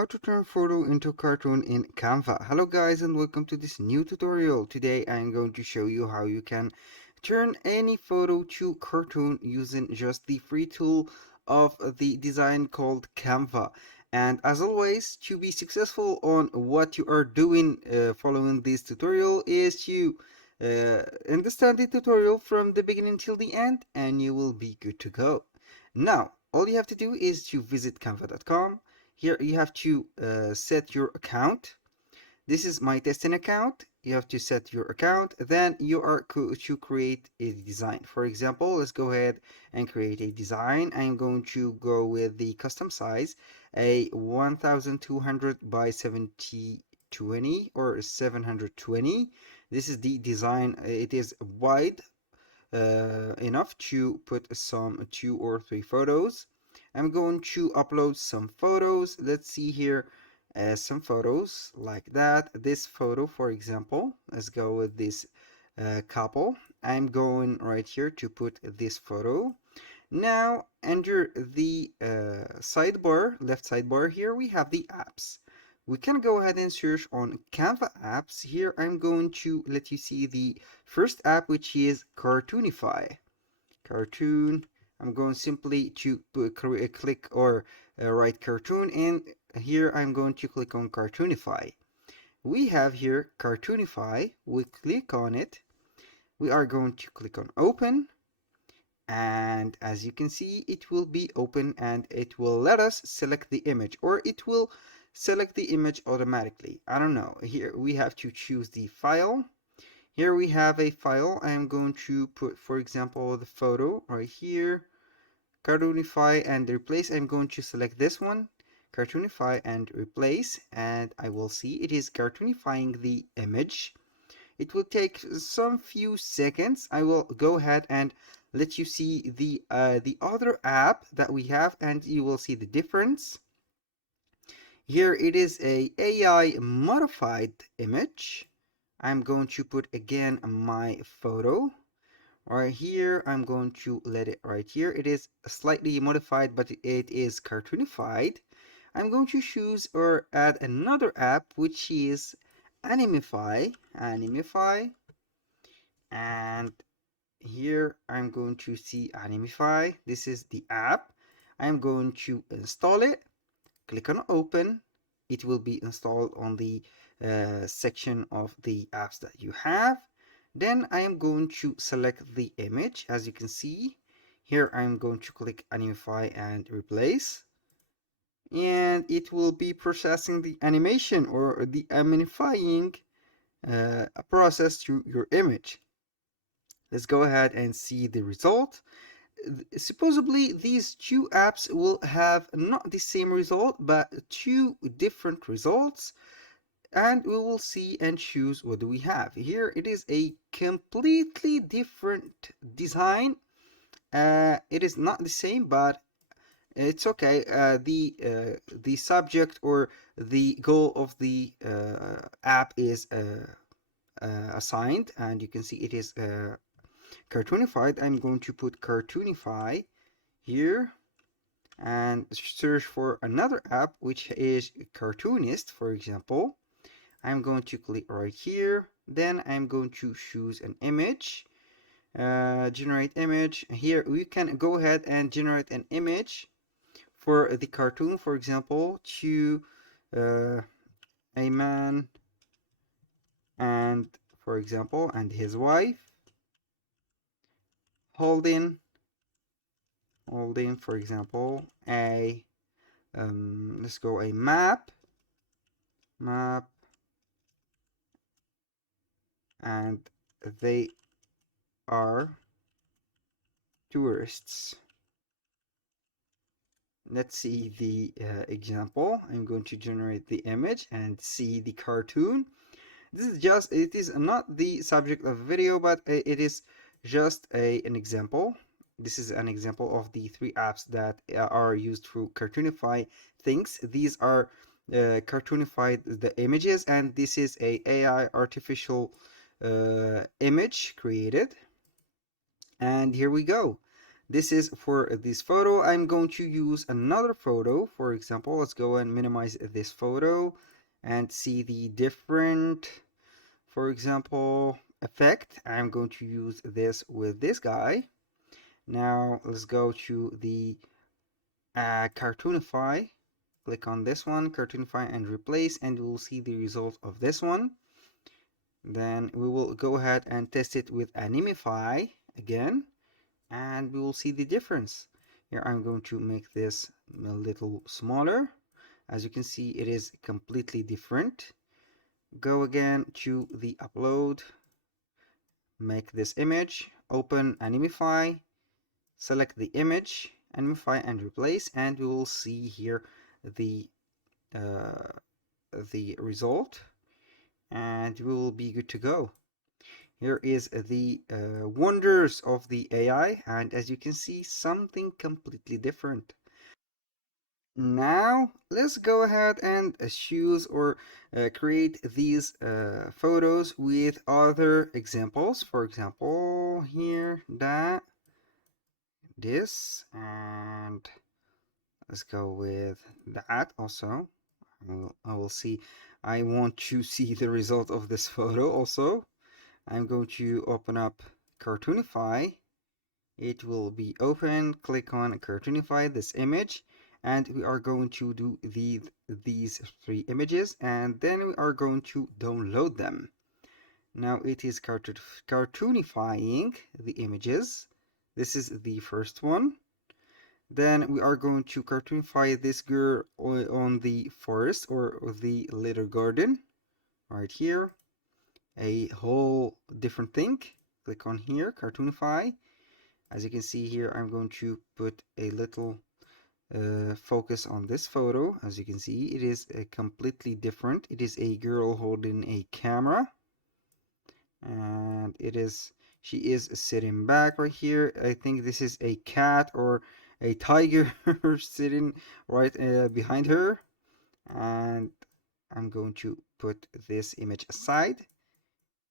how to turn photo into cartoon in Canva. Hello guys and welcome to this new tutorial. Today I am going to show you how you can turn any photo to cartoon using just the free tool of the design called Canva. And as always, to be successful on what you are doing following this tutorial is to understand the tutorial from the beginning till the end and you will be good to go. Now, all you have to do is to visit canva.com. Here you have to set your account. This is my testing account. You have to set your account. Then you are to create a design. For example, let's go ahead and create a design. I'm going to go with the custom size, a 1200 by 720 or 720. This is the design. It is wide enough to put some 2 or 3 photos. I'm going to upload some photos. Let's see here some photos like that. This photo, for example, let's go with this couple. I'm going right here to put this photo. Now, under the sidebar, left sidebar here, we have the apps. We can go ahead and search on Canva apps. Here, I'm going to let you see the first app, which is Cartoonify. Cartoon. I'm going simply to click or write cartoon, and here I'm going to click on Cartoonify. We have here Cartoonify. We click on it. We are going to click on Open, and as you can see, it will be open and it will let us select the image, or it will select the image automatically. I don't know. Here we have to choose the file. Here we have a file. I am going to put, for example, the photo right here, Cartoonify and replace. I'm going to select this one, Cartoonify and replace, and I will see it is cartoonifying the image. It will take some few seconds. I will go ahead and let you see the other app that we have, and you will see the difference. Here it is a AI modified image. I'm going to put again my photo. Right here, I'm going to let it right here. It is slightly modified, but it is cartoonified. I'm going to choose or add another app, which is Animify. Animify. And here I'm going to see Animify. This is the app. I'm going to install it. Click on open. It will be installed on the section of the apps that you have. Then I am going to select the image. As you can see here, I'm going to click Animify and replace, and it will be processing the animation or the aminifying process to your image. Let's go ahead and see the result. Supposedly these two apps will have not the same result but two different results, and we will see and choose what do we have. Here it is a completely different design. It is not the same, but it's okay. The subject or the goal of the app is assigned, and you can see it is cartoonified. I'm going to put cartoonify here and search for another app which is cartoonist, for example. I'm going to click right here. Then I'm going to choose an image, generate image. Here we can go ahead and generate an image for the cartoon, for example, to uh, a man and, for example, and his wife holding, for example, a let's go a map, and they are tourists. Let's see the example. I'm going to generate the image and see the cartoon. This is just, it is not the subject of the video, but it is just an example. This is an example of the 3 apps that are used to cartoonify things. These are cartoonified the images, and this is a AI artificial image created. And here we go. This is for this photo. I'm going to use another photo. For example, let's go and minimize this photo and see the different, for example, effect. I'm going to use this with this guy. Now let's go to the Cartoonify. Click on this one, Cartoonify and replace, and we will see the result of this one. Then we will go ahead and test it with Animify again, and we will see the difference. Here I'm going to make this a little smaller. As you can see, it is completely different. Go again to the upload, make this image, open Animify, select the image, Animify and replace, and we will see here the uh, the result, and we will be good to go. Here is the wonders of the AI, and as you can see, something completely different. Now let's go ahead and choose or create these photos with other examples. For example, here, this, and let's go with that also. I will see. I want to see the result of this photo also. I'm going to open up Cartoonify. It will be open. Click on Cartoonify this image, and we are going to do these three images, and then we are going to download them. Now it is cartoonifying the images. This is the first one. Then we are going to cartoonify this girl on the forest or the little garden right here. A whole different thing. Click on here, cartoonify. As you can see here, I'm going to put a little focus on this photo. As you can see, it is completely different. It is a girl holding a camera, and she is sitting back right here. I think this is a cat or a tiger sitting right behind her. And I'm going to put this image aside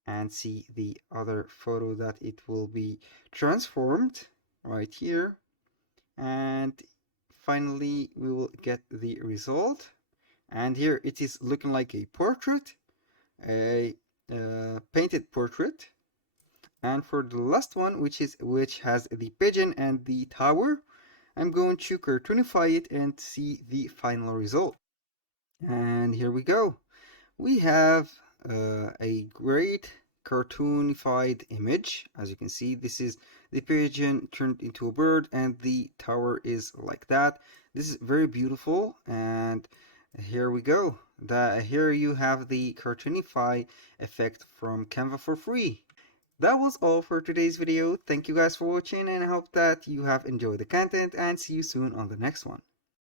and see the other photo that it will be transformed right here. And finally we will get the result, and here it is looking like a portrait, a painted portrait. And for the last one, which has the pigeon and the tower, I'm going to cartoonify it and see the final result. And here we go. We have a great cartoonified image. As you can see, this is the pigeon turned into a bird, and the tower is like that. This is very beautiful, and here we go. Here you have the cartoonify effect from Canva for free. That was all for today's video. Thank you guys for watching, and I hope that you have enjoyed the content, and see you soon on the next one.